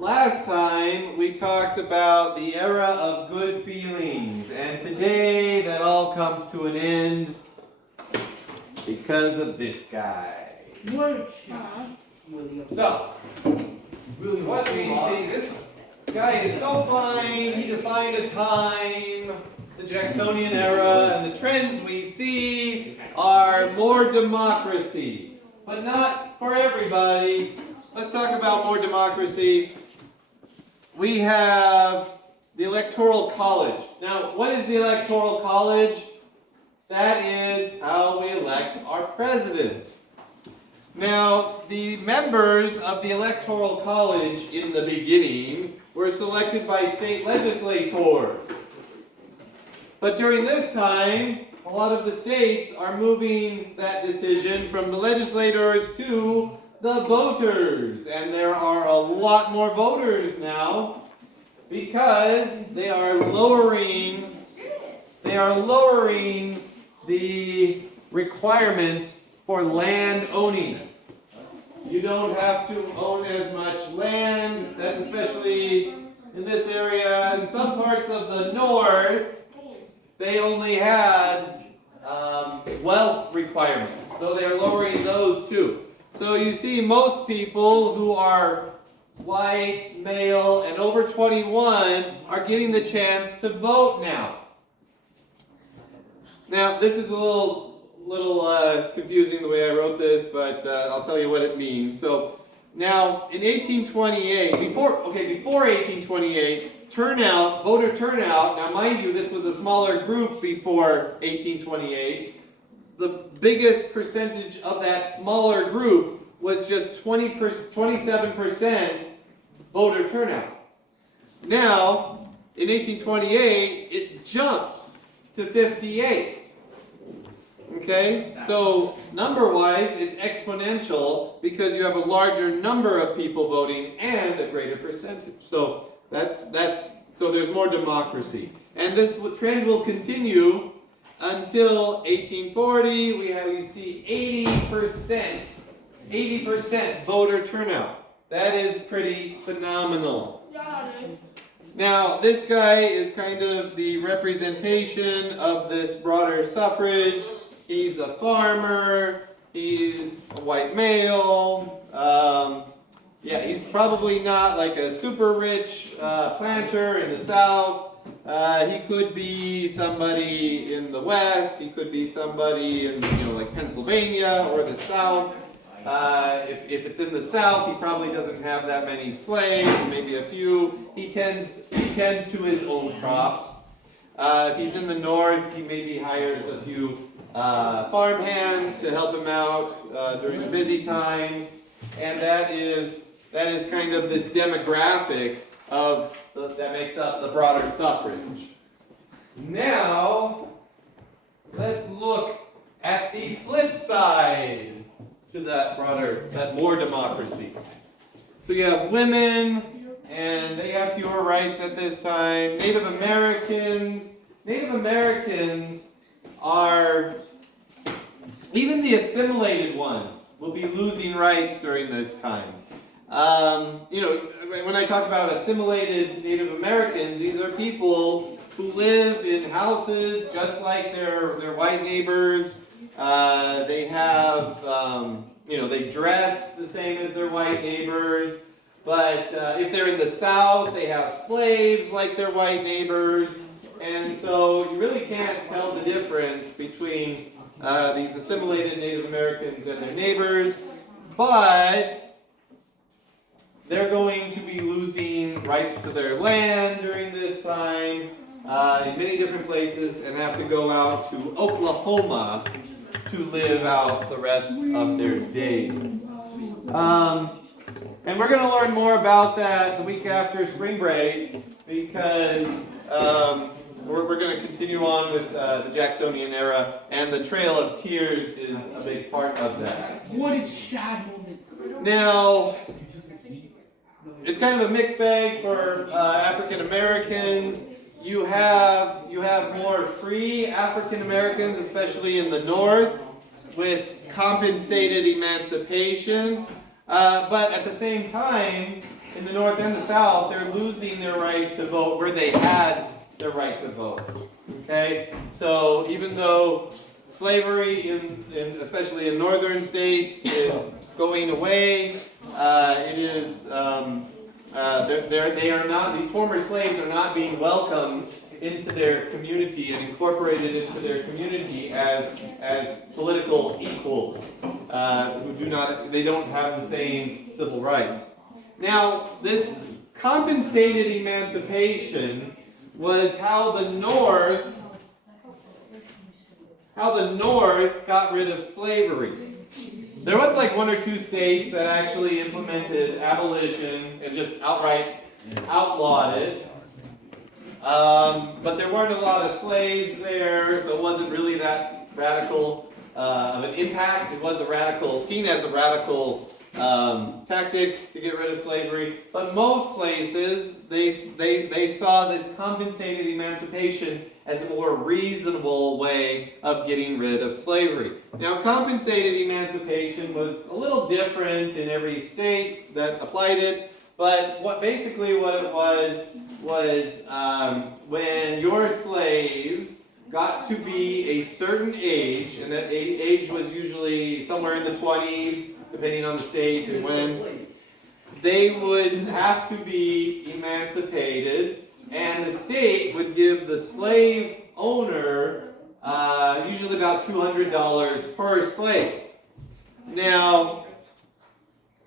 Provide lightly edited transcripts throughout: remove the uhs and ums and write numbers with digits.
Last time we talked about the era of good feelings, and today that all comes to an end because of this guy. So, what do we see? This guy is so fine, he defined a time, the Jacksoninan era, and the trends we see are more democracy, but not for everybody. Let's talk about more democracy. We have the Electoral College. Now, what is the Electoral College? That is how we elect our president. Now, the members of the Electoral College in the beginning were selected by state legislators. But during this time, a lot of the states are moving that decision from the legislators to the voters. And there are a lot more voters now because they are lowering the requirements for land owning. You don't have to own as much land. That's especially in this area. In some parts of the north, they only had wealth requirements. So they're lowering those too. So you see most people who are white, male, and over 21 are getting the chance to vote now. Now, this is a little confusing the way I wrote this, but I'll tell you what it means. So, now in 1828, before 1828, voter turnout, now mind you, this was a smaller group before 1828. The biggest percentage of that smaller group was just 27% voter turnout. Now, in 1828, it jumps to 58. Okay, so number-wise, it's exponential because you have a larger number of people voting and a greater percentage. So so there's more democracy, and this trend will continue until 1840. You see 80% voter turnout. That is pretty phenomenal. Now, this guy is kind of the representation of this broader suffrage. He's a farmer, he's a white male, he's probably not like a super rich planter in the South. He could be somebody in the West, he could be somebody in like Pennsylvania or the South. If it's in the South, he probably doesn't have that many slaves, maybe a few. He tends to his own crops. If he's in the North, he maybe hires a few farm hands to help him out during the busy times, and that is kind of this demographic that makes up the broader suffrage. Now, let's look at the flip side to that more democracy. So you have women, and they have fewer rights at this time. Native Americans are, even the assimilated ones will be losing rights during this time. When I talk about assimilated Native Americans, these are people who live in houses just like their white neighbors. They have, they dress the same as their white neighbors. But if they're in the South, they have slaves like their white neighbors. And so you really can't tell the difference between these assimilated Native Americans and their neighbors. But they're going to be losing rights to their land during this time in many different places and have to go out to Oklahoma to live out the rest of their days. And we're going to learn more about that the week after spring break because we're going to continue on with the Jacksoninan Era, and the Trail of Tears is a big part of that. What did Shad Now, it's kind of a mixed bag for African Americans. You have more free African Americans, especially in the North, with compensated emancipation. But at the same time, in the North and the South, they're losing their rights to vote where they had their right to vote. Okay? So even though slavery, especially in northern states, is going away, it is they are not, these former slaves are not being welcomed into their community and incorporated into their community as political equals they don't have the same civil rights. Now, this compensated emancipation was how the North got rid of slavery. There was like 1 or 2 states that actually implemented abolition and just outright outlawed it. But there weren't a lot of slaves there, so it wasn't really that radical of an impact. It was seen as a radical tactic to get rid of slavery. But most places, they saw this compensated emancipation as a more reasonable way of getting rid of slavery. Now, compensated emancipation was a little different in every state that applied it, but what it was when your slaves got to be a certain age, and that age was usually somewhere in the 20s, depending on the state and when, they would have to be emancipated, and the state would give the slave owner usually about $200 per slave. Now,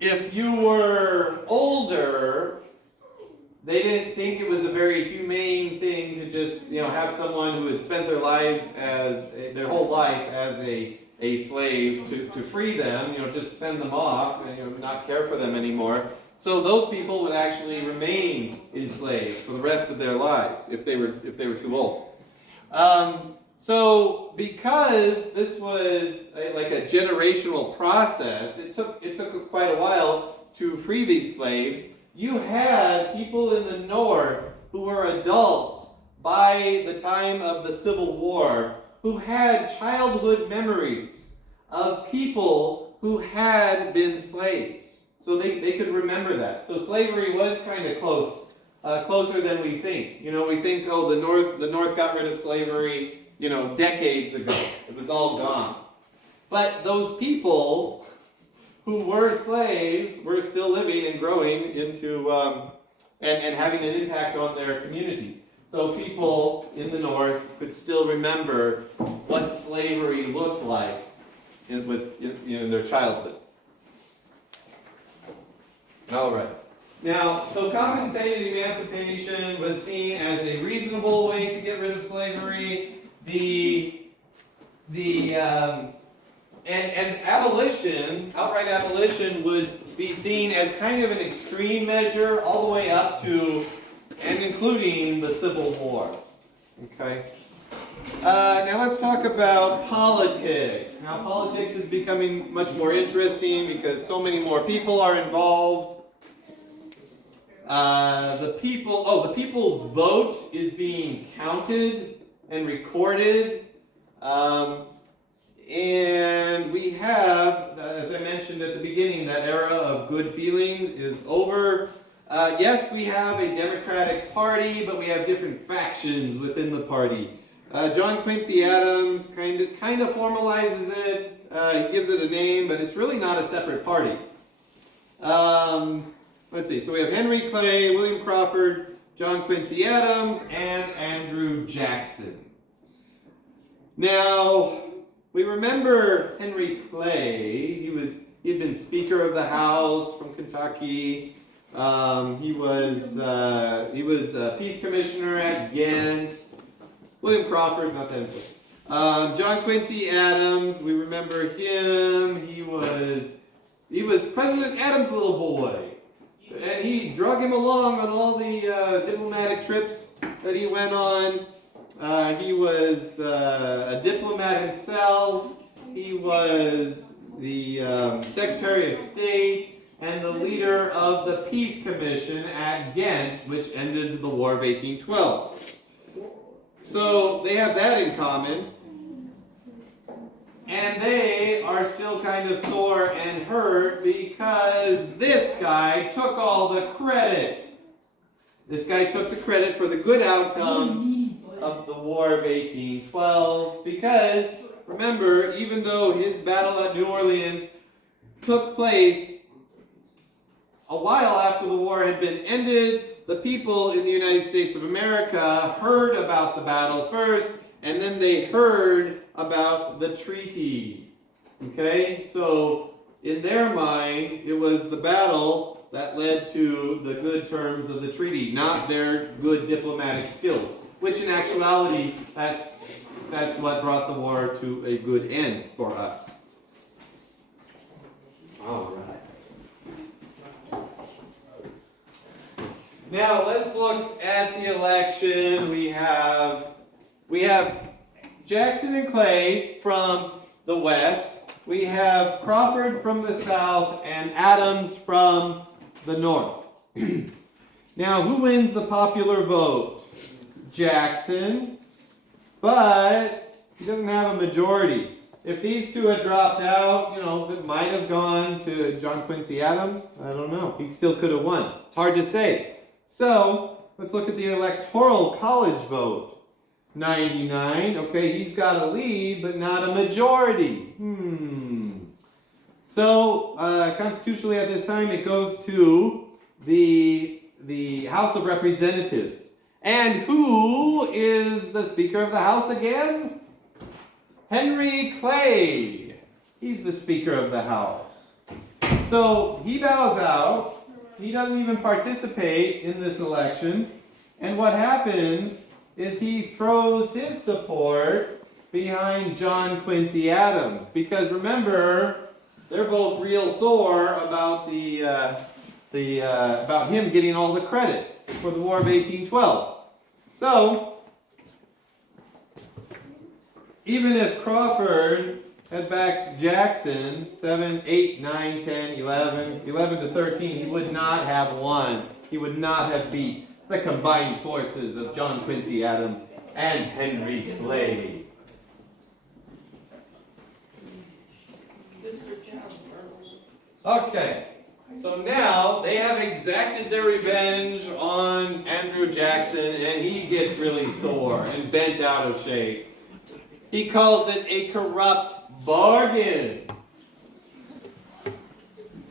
if you were older, they didn't think it was a very humane thing to just, have someone who had spent their lives their whole life as a slave to free them, just send them off and not care for them anymore. So those people would actually remain enslaved for the rest of their lives if they were too old. So because this was like a generational process, it took quite a while to free these slaves. You had people in the North who were adults by the time of the Civil War who had childhood memories of people who had been slaves. So they could remember that. So slavery was kind of closer than we think. We think, the North got rid of slavery, decades ago. It was all gone. But those people who were slaves were still living and growing into and having an impact on their community. So people in the North could still remember what slavery looked like in their childhood. All right. Now, so compensated emancipation was seen as a reasonable way to get rid of slavery. And abolition, outright abolition, would be seen as kind of an extreme measure all the way up to and including the Civil War. Okay. Now let's talk about politics. Now politics is becoming much more interesting because so many more people are involved. The people's vote is being counted and recorded. And we have, as I mentioned at the beginning, that era of good feeling is over. Yes, we have a Democratic Party, but we have different factions within the party. John Quincy Adams kind of formalizes it. He gives it a name, but it's really not a separate party. Let's see. So we have Henry Clay, William Crawford, John Quincy Adams, and Andrew Jackson. Now, we remember Henry Clay. He had been Speaker of the House from Kentucky. He was a peace commissioner at Ghent. William Crawford, not that important. John Quincy Adams, we remember him. He was President Adams' little boy. And he drug him along on all the diplomatic trips that he went on. He was a diplomat himself. He was the Secretary of State and the leader of the Peace Commission at Ghent, which ended the War of 1812. So they have that in common. And they are still kind of sore and hurt because this guy took all the credit. This guy took the credit for the good outcome of the War of 1812 because, remember, even though his battle at New Orleans took place a while after the war had been ended, the people in the United States of America heard about the battle first, and then they heard about the treaty. Okay? So, in their mind, it was the battle that led to the good terms of the treaty, not their good diplomatic skills. Which, in actuality, that's what brought the war to a good end for us. All right. Now let's look at the election. We have Jackson and Clay from the west. We have Crawford from the south and Adams from the north. Now, who wins the popular vote? Jackson, but he doesn't have a majority. If these two had dropped out, it might have gone to John Quincy Adams. I don't know. He still could have won. It's hard to say. So, let's look at the Electoral College vote. 99. Okay, he's got a lead, but not a majority. So, constitutionally at this time, it goes to the House of Representatives. And who is the Speaker of the House again? Henry Clay. He's the Speaker of the House. So he bows out. He doesn't even participate in this election. And what happens is he throws his support behind John Quincy Adams. Because remember, they're both real sore about about him getting all the credit for the War of 1812. So, even if Crawford had backed Jackson 7, 8, 9, 10, 11 to 13, he would not have won. He would not have beat the combined forces of John Quincy Adams and Henry Clay. Okay, so now they have exacted their revenge on Andrew Jackson, and he gets really sore and bent out of shape. He calls it a corrupt bargain.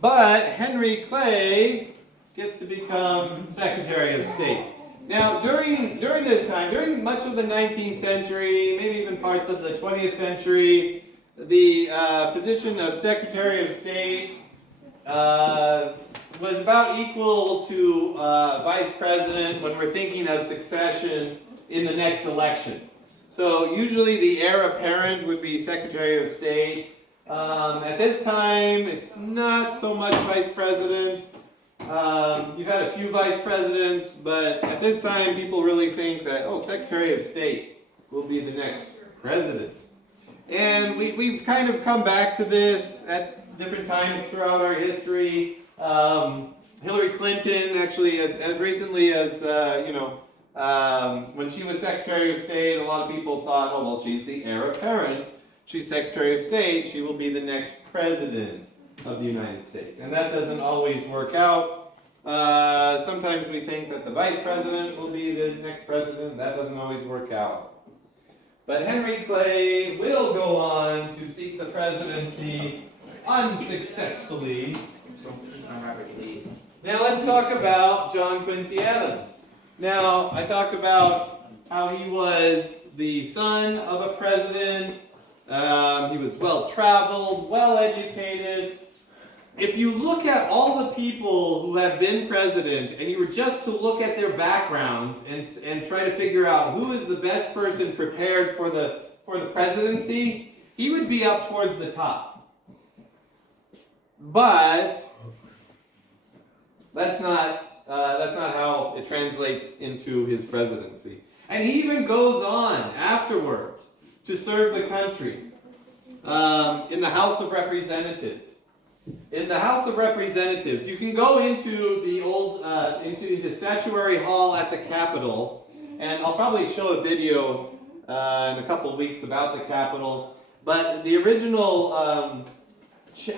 But Henry Clay gets to become Secretary of State. Now, during this time, during much of the 19th century, maybe even parts of the 20th century, the position of Secretary of State was about equal to Vice President when we're thinking of succession in the next election. So usually the heir apparent would be Secretary of State. At this time, it's not so much Vice President. You've had a few Vice Presidents, but at this time people really think that, Secretary of State will be the next President. And we've kind of come back to this at different times throughout our history. Hillary Clinton, actually, as recently as, when she was Secretary of State, a lot of people thought, she's the heir apparent. She's Secretary of State. She will be the next President of the United States. And that doesn't always work out. Sometimes we think that the Vice President will be the next President. That doesn't always work out. But Henry Clay will go on to seek the presidency unsuccessfully. Now let's talk about John Quincy Adams. Now, I talked about how he was the son of a president. He was well-traveled, well-educated. If you look at all the people who have been president, and you were just to look at their backgrounds and try to figure out who is the best person prepared for the presidency, he would be up towards the top. But that's not how it translates into his presidency. And he even goes on afterwards to serve the country in the House of Representatives. In the House of Representatives, you can go into the old into Statuary Hall at the Capitol, and I'll probably show a video in a couple of weeks about the Capitol. But the original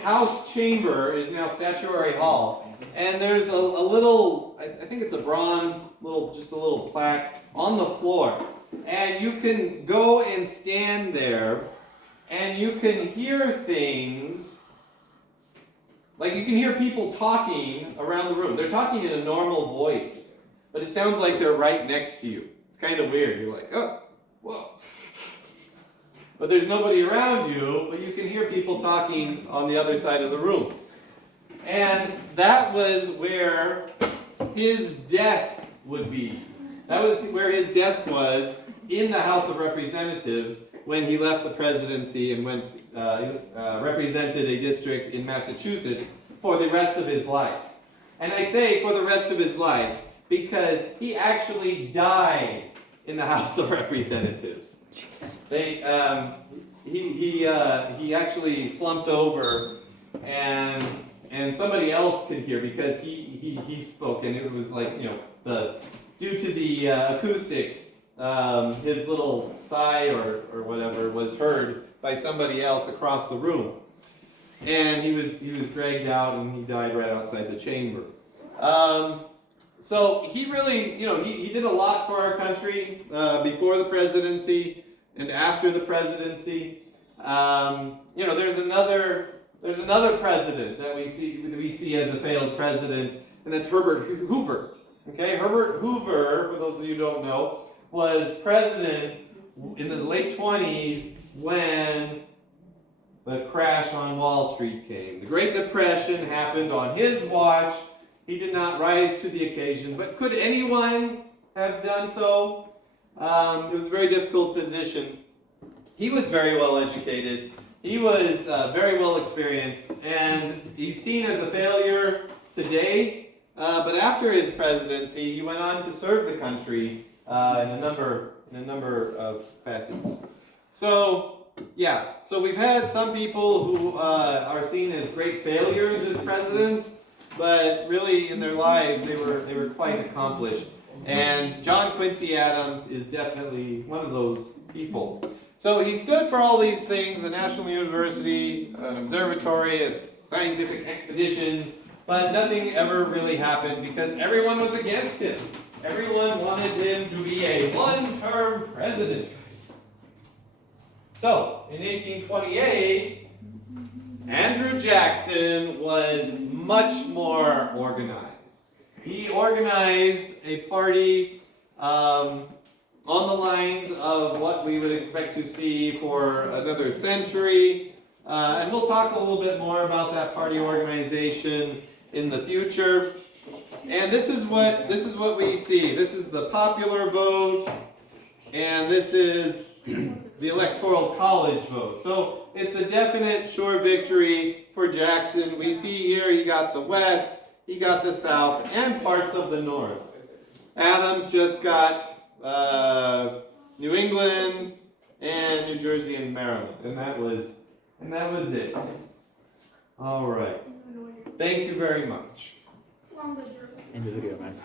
House chamber is now Statuary Hall. And there's a little, I think it's a bronze, just a little plaque on the floor. And you can go and stand there, and you can hear things, like you can hear people talking around the room. They're talking in a normal voice, but it sounds like they're right next to you. It's kind of weird. You're like, oh, whoa. But there's nobody around you, but you can hear people talking on the other side of the room. And that was where his desk would be. That was where his desk was in the House of Representatives when he left the presidency and went represented a district in Massachusetts for the rest of his life. And I say for the rest of his life because he actually died in the House of Representatives. He actually slumped over, and somebody else could hear because he spoke, and it was like, you know, due to the acoustics, his little sigh or whatever was heard by somebody else across the room, and he was dragged out, and he died right outside the chamber. So he really, you know, he did a lot for our country before the presidency and after the presidency. You know, there's another president that we see as a failed president, and that's Herbert Hoover. Okay, Herbert Hoover, for those of you who don't know, was president in the late 20s when the crash on Wall Street came. The Great Depression happened on his watch. He did not rise to the occasion, but could anyone have done so? It was a very difficult position. He was very well educated. He was very well experienced, and he's seen as a failure today. But after his presidency, he went on to serve the country in a number of facets. So, yeah. So we've had some people who are seen as great failures as presidents, but really in their lives they were quite accomplished. And John Quincy Adams is definitely one of those people. So he stood for all these things: a national university, an observatory, a scientific expedition. But nothing ever really happened because everyone was against him. Everyone wanted him to be a one-term president. So, in 1828, Andrew Jackson was much more organized. He organized a party on the lines of what we would expect to see for another century. And we'll talk a little bit more about that party organization in the future. And this is what we see. This is the popular vote, and this is the electoral college vote. So it's a definite sure victory for Jackson. We see here he got the West, he got the South, and parts of the North. Adams just got New England and New Jersey and Maryland, and that was it. All right. Thank you very much. End the video, man.